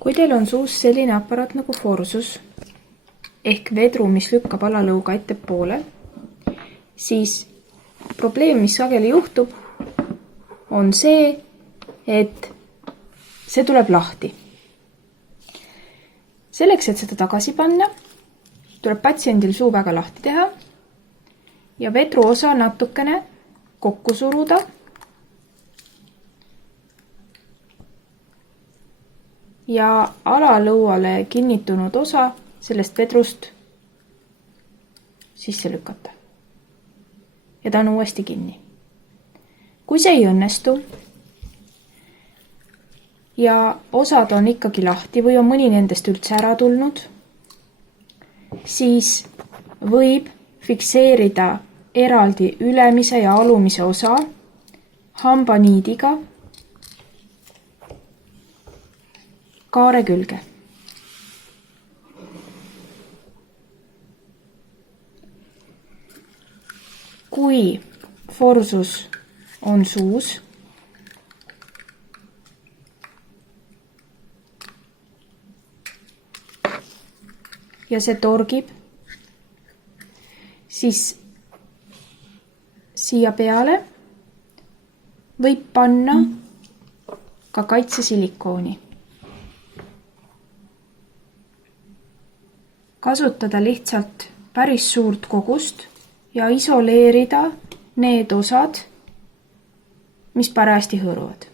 Kui teil on suus selline aparaat nagu forsus ehk vedru, mis lükkab alalõuga ettepoole, siis probleem, mis sageli juhtub, on see, et see tuleb lahti. Selleks, et seda tagasi panna, tuleb patsiendil suu väga lahti teha ja vedru osa natukene kokku suruda ja alalõuale kinnitunud osa sellest vedrust sisse lükata. Ja ta on uuesti kinni. Kui see ei õnnestu ja osad on ikkagi lahti või on mõni nendest üldse ära tulnud, siis võib fikseerida eraldi ülemise ja alumise osa hambaniidiga kaare külge. Kui forsus on suus, ja see torgib, siis siia peale võib panna ka kaitsesilikooni. Kasutada lihtsalt päris suurt kogust ja isoleerida need osad, mis parajasti hõõruvad.